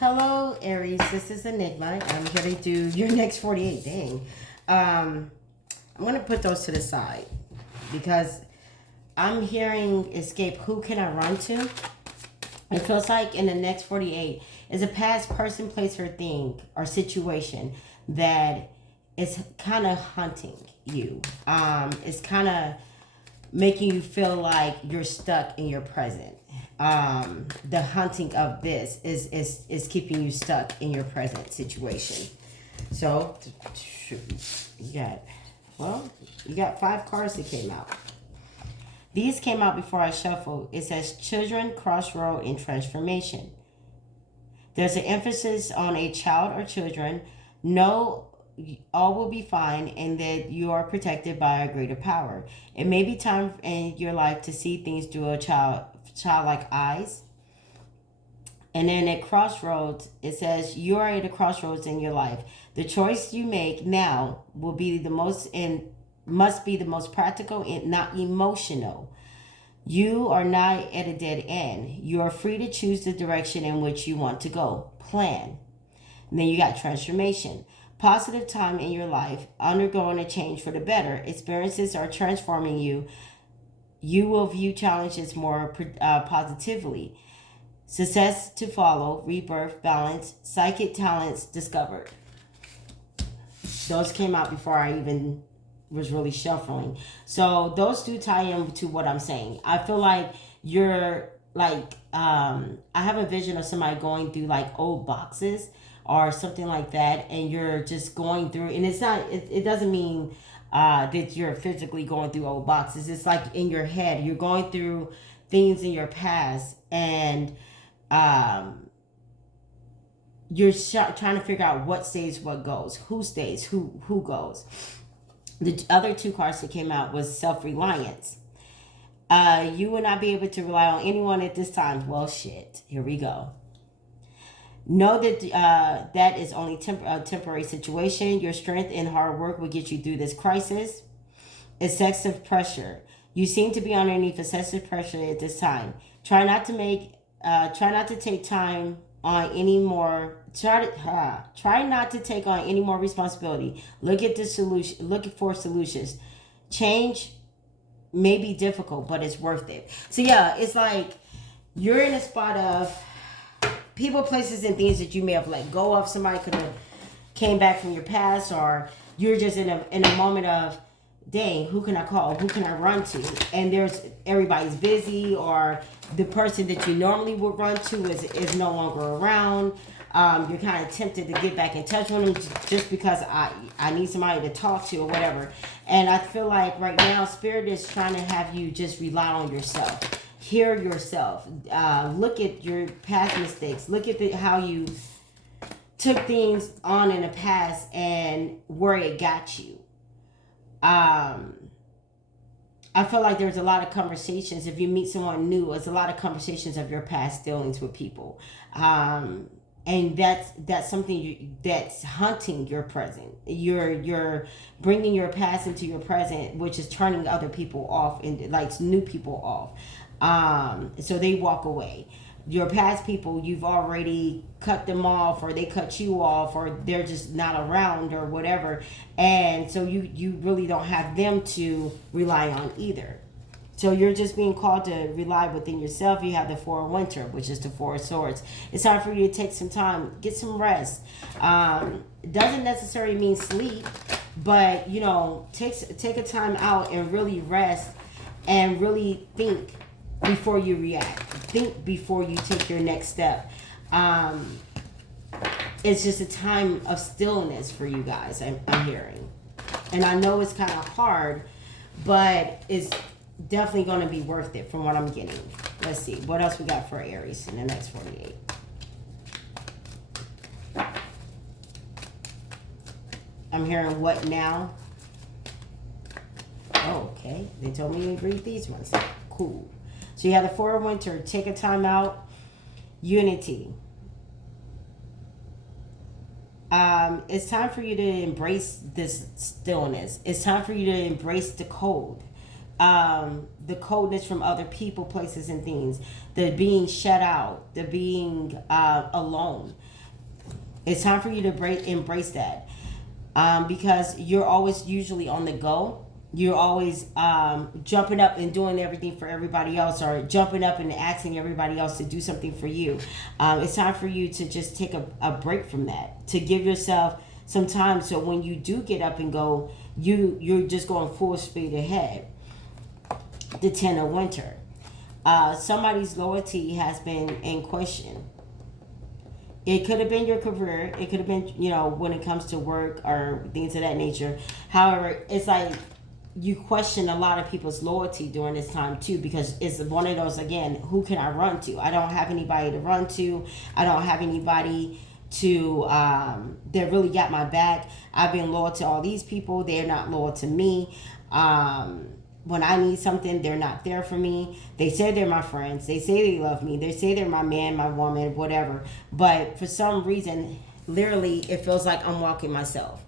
Hello, Aries. This is Enigma. I'm here to do your next 48. Dang. I'm going to put those to the side because I'm hearing escape. Who can I run to? It feels like in the next 48 is a past person, place, or thing or situation that is kind of hunting you. It's kind of making you feel like you're stuck in your present. The hunting of this is keeping you stuck in your present situation. So you got you got 5 cards that came out. These came out before I shuffled. It says children, crossroad, and transformation. There's an emphasis on a child or children. No, all will be fine and that you are protected by a greater power. It may be time in your life to see things through a childlike eyes. And then at crossroads, it says you are at a crossroads in your life. The choice you make now will be the most and must be the most practical and not emotional. You are not at a dead end. You are free to choose the direction in which you want to go. Plan. And then you got transformation. Positive time in your life, undergoing a change for the better. Experiences are transforming you. You will view challenges more positively. Success to follow, rebirth, balance, psychic talents discovered. Those came out before I even was really shuffling. So those do tie in to what I'm saying. I feel like you're like, I have a vision of somebody going through like old boxes or something like that, and you're just going through, and it's not, it doesn't mean that you're physically going through old boxes. It's like in your head, you're going through things in your past, and you're trying to figure out what stays, what goes, who stays, who goes. The other 2 cards that came out was self-reliance. You will not be able to rely on anyone at this time. Well, shit. Here we go. Know that that is only a temporary situation. Your strength and hard work will get you through this crisis. Excessive pressure. You seem to be underneath excessive pressure at this time. Try not to take time on any more. Try not to take on any more responsibility. Look at the solution. Looking for solutions. Change may be difficult, but it's worth it. So yeah, it's like you're in a spot of people, places, and things that you may have let go of. Somebody could have came back from your past, or you're just in a moment of, dang, who can I call? Who can I run to? And everybody's busy, or the person that you normally would run to is no longer around. You're kind of tempted to get back in touch with them just because I need somebody to talk to or whatever. And I feel like right now, Spirit is trying to have you just rely on yourself. Hear yourself. Look at your past mistakes. Look at how you took things on in the past and where it got you. I feel like there's a lot of conversations. If you meet someone new, it's a lot of conversations of your past dealings with people. And that's something that's hunting your present. You're bringing your past into your present, which is turning other people off and like new people off. So they walk away. Your past people, you've already cut them off, or they cut you off, or they're just not around or whatever. And so you really don't have them to rely on either. So you're just being called to rely within yourself. You have the 4 of Winter, which is the 4 of Swords. It's time for you to take some time, get some rest. It doesn't necessarily mean sleep, but take a time out and really rest and really think before you react. Think before you take your next step. It's just a time of stillness for you guys, I'm hearing. And I know it's kind of hard, but it's definitely going to be worth it from what I'm getting. Let's see. What else we got for Aries in the next 48? I'm hearing what now? Oh, okay. They told me to read these ones. Cool. So you have the 4 of Winter. Take a time out. Unity. It's time for you to embrace this stillness. It's time for you to embrace the cold. the coldness from other people, places, and things, the being shut out, the being alone. It's time for you to embrace that, because you're always usually on the go. You're always jumping up and doing everything for everybody else, or jumping up and asking everybody else to do something for you. It's time for you to just take a break from that, to give yourself some time, so when you do get up and go, you're just going full speed ahead. The 10 of winter. Somebody's loyalty has been in question. It could have been your career. It could have been, when it comes to work or things of that nature. However, it's like you question a lot of people's loyalty during this time too, because it's one of those, again, who can I run to? I don't have anybody to run to. I don't have anybody to that really got my back. I've been loyal to all these people. They're not loyal to me. When I need something, they're not there for me. They say they're my friends. They say they love me. They say they're my man, my woman, whatever. But for some reason, literally, it feels like I'm walking myself.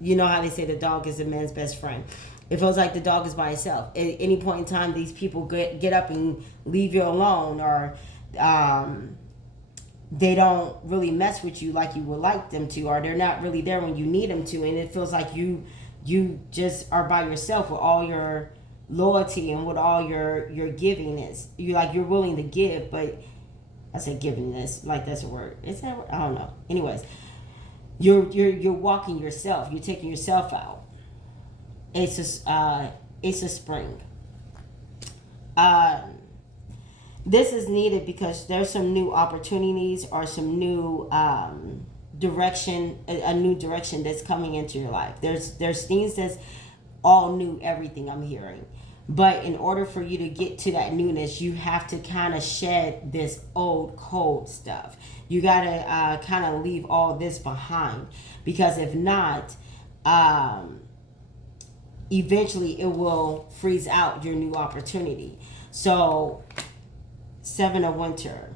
You know how they say the dog is a man's best friend. It feels like the dog is by itself. At any point in time, these people get up and leave you alone, or they don't really mess with you like you would like them to, or they're not really there when you need them to. And it feels like you just are by yourself with all your loyalty and with all your givingness. You're willing to give, but I said givingness, like that's a word. Is that? I don't know. Anyways, you're walking yourself. You're taking yourself out. It's a spring. This is needed because there's some new opportunities or some new direction, a new direction that's coming into your life. There's things that's all new, everything I'm hearing. But in order for you to get to that newness, you have to kind of shed this old cold stuff. You got to kind of leave all this behind, because if not, eventually it will freeze out your new opportunity. So 7 of winter.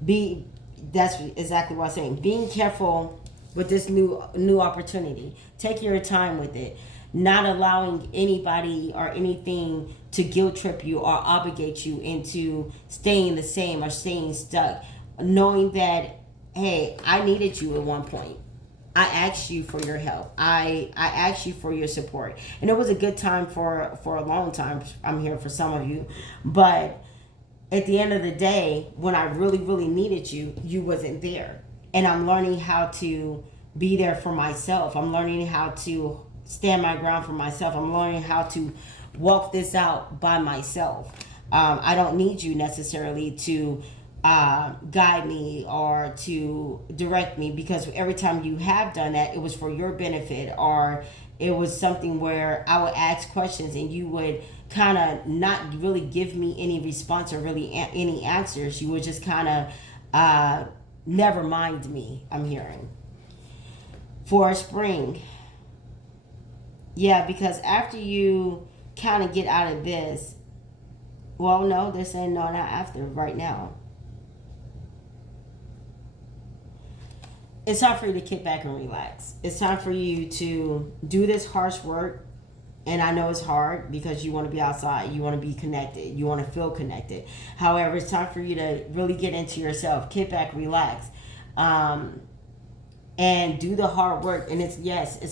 That's exactly what I'm saying. Being careful with this new opportunity. Take your time with it. Not allowing anybody or anything to guilt trip you or obligate you into staying the same or staying stuck. Knowing that, hey, I needed you at one point. I asked you for your help. I asked you for your support. And it was a good time for a long time. I'm here for some of you. But at the end of the day, when I really, really needed you, you wasn't there. And I'm learning how to be there for myself. I'm learning how to stand my ground for myself. I'm learning how to walk this out by myself. I don't need you necessarily to guide me or to direct me, because every time you have done that, it was for your benefit, or it was something where I would ask questions and you would kind of not really give me any response or really any answers. You would just kind of never mind me, I'm hearing. For spring. Yeah, because after you kind of get out of this, well, no, they're saying no, not after, right now. It's time for you to kick back and relax. It's time for you to do this harsh work. And I know it's hard because you want to be outside. You want to be connected. You want to feel connected. However, it's time for you to really get into yourself. Kick back, relax. And do the hard work. And it's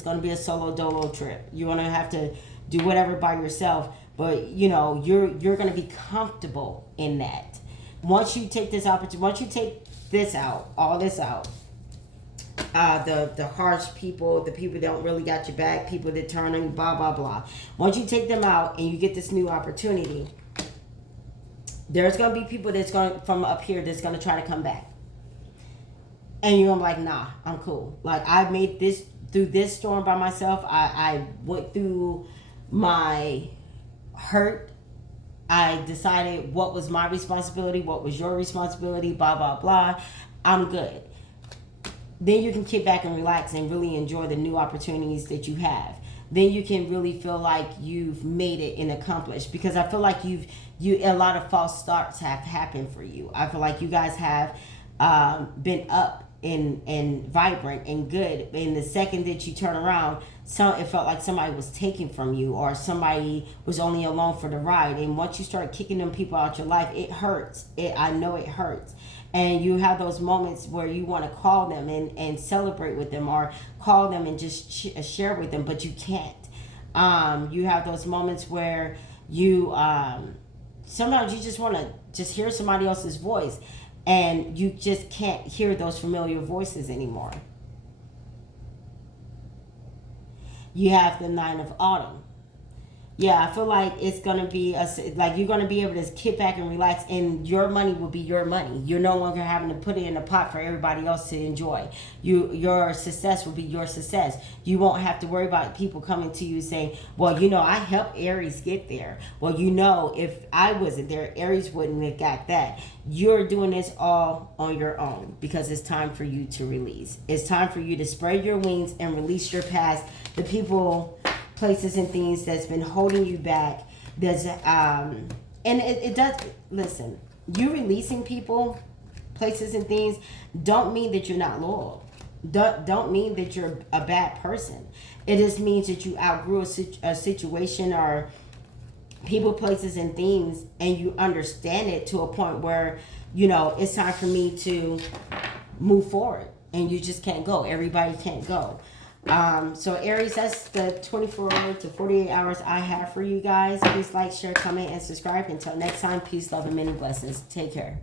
going to be a solo dolo trip. You're going to have to do whatever by yourself. But, you're going to be comfortable in that. Once you take this opportunity, once you take this out, all this out, the harsh people, the people that don't really got your back, people that turn on you, blah, blah, blah. Once you take them out and you get this new opportunity, there's going to be people that's going from up here that's going to try to come back. And you're like, nah, I'm cool. Like, I made this through this storm by myself. I went through my hurt. I decided what was my responsibility, what was your responsibility, blah, blah, blah. I'm good. Then you can kick back and relax and really enjoy the new opportunities that you have. Then you can really feel like you've made it and accomplished, because I feel like a lot of false starts have happened for you. I feel like you guys have been up and vibrant and good. And the second that you turn around, it felt like somebody was taking from you, or somebody was only along for the ride. And once you start kicking them people out your life, it hurts. I know it hurts. And you have those moments where you want to call them and celebrate with them, or call them and just share with them, but you can't. You have those moments where you sometimes you just want to just hear somebody else's voice, and you just can't hear those familiar voices anymore. You have the Nine of Autumn. Yeah, I feel like it's gonna be like you're gonna be able to kick back and relax, and your money will be your money. You're no longer having to put it in a pot for everybody else to enjoy. Your success will be your success. You won't have to worry about people coming to you saying, "Well, I helped Aries get there." Well, if I wasn't there, Aries wouldn't have got that. You're doing this all on your own because it's time for you to release. It's time for you to spread your wings and release your past. The people, places, and things that's been holding you back. There's and it does. Listen, you releasing people, places, and things don't mean that you're not loyal. Don't mean that you're a bad person. It just means that you outgrew a situation, or people, places, and things, and you understand it to a point where it's time for me to move forward, and you just can't go. Everybody can't go. So Aries, that's the 24 to 48 hours I have for you guys. Please like, share, comment, and subscribe. Until next time, peace, love, and many blessings. Take care.